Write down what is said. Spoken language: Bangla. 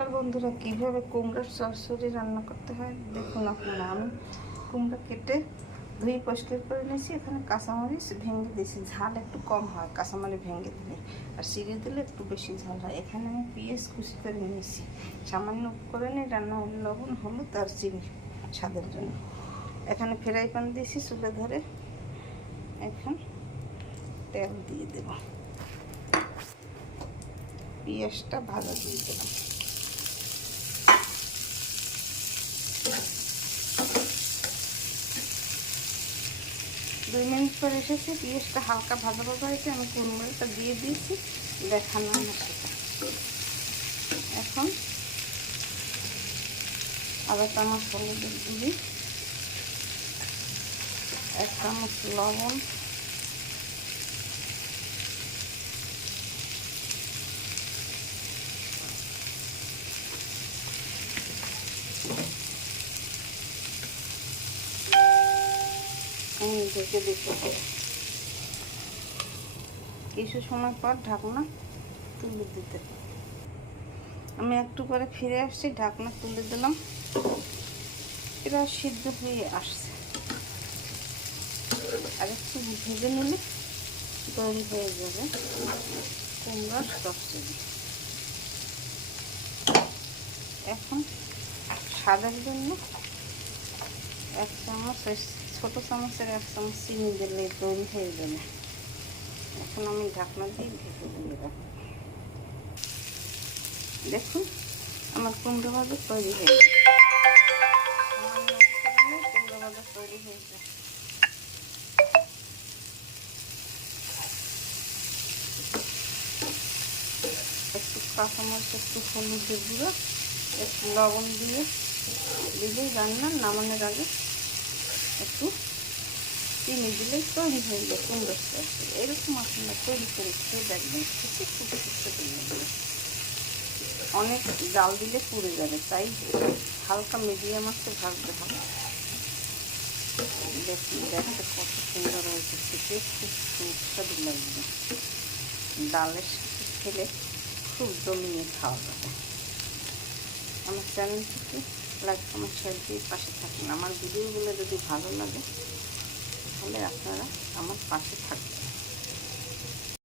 আর বন্ধুরা কীভাবে কুমড়োর চচ্চড়ি রান্না করতে হয় দেখুন আপনারা। আমি কুমড়ো কেটে ধুয়ে পরিষ্কার করে নিয়েছি। এখানে কাঁচামরিচ ভেঙে দিয়েছি, ঝাল একটু কম হয় কাঁচামরিচ ভেঙে দিলে, আর চিড়ে দিলে একটু বেশি ঝাল হয়। এখানে আমি পেঁয়াজ কুচি করে নিয়েছি, সামান্য করে নিই, রান্না লবণ হলুদ আর চিনি স্বাদের জন্য। এখানে ফ্রাই প্যান দিয়েছি চুলে ধরে, এখন তেল দিয়ে দেব, পেঁয়াজটা ভাজা দিয়ে দেবো। 2 মিনিট পরে এসেছি, পেঁয়াজটা হালকা ভাজা ভাজা হয়েছে। আমি কুমড়োটা দিয়ে দিয়েছি, দেখানো না সেটা। এখন আধা চামচ হলুদের গুঁড়ি, 1 চামচ লবণ, ঢেকে দিতে হবে। কিছু সময় পর ঢাকনা তুলে দিতে হবে। আমি একটু পরে ফিরে আসছি, ঢাকনা তুলে দিলাম, এরা সিদ্ধ হয়ে আসছে। আর একটু ভেজে নিলে তৈরি হয়ে যাবে কুমড়োর চচ্চড়ি। এখন স্বাদের জন্য 1 চামচ, ছোটো চামচের 1 চামচ চিনি দিলে তৈরি হয়ে যাবে। এখন আমি ঢাকনা দিয়ে ঢেকে দিয়ে রাখবো। দেখুন আমার কুমড়ো ভাজা তৈরি হয়ে যায়। কুমড়ো ভাজা তৈরি হয়ে যায়। একটু কাঁচামরিচ, একটু হলুদের গুঁড়ো, একটু লবণ দিয়ে দিলেই রান্না নামানোর আগে একটু চিনি দিলেই তৈরি হয়ে যায় কুমড়োর চচ্চড়ি। এরকম আপনারা তৈরি করে খেয়ে দেখবেন, খুব সুস্বাদু লাগবে। অনেক জাল দিলে পুড়ে যাবে, তাই হালকা মিডিয়াম আঁচে ভাজতে হবে। দেখুন দেখতে কত সুন্দর হয়েছে, খেতে খুব সুস্বাদু লাগবে। ডালের সাথে খেলে খুব জমিয়ে খাওয়া যাবে। আমার চ্যানেলটিকে লাইক কমেন্ট শেয়ার দিয়ে পাশে থাকুন। আমার ভিডিওগুলো যদি ভালো লাগে তাহলে আপনারা আমার পাশে থাকবেন।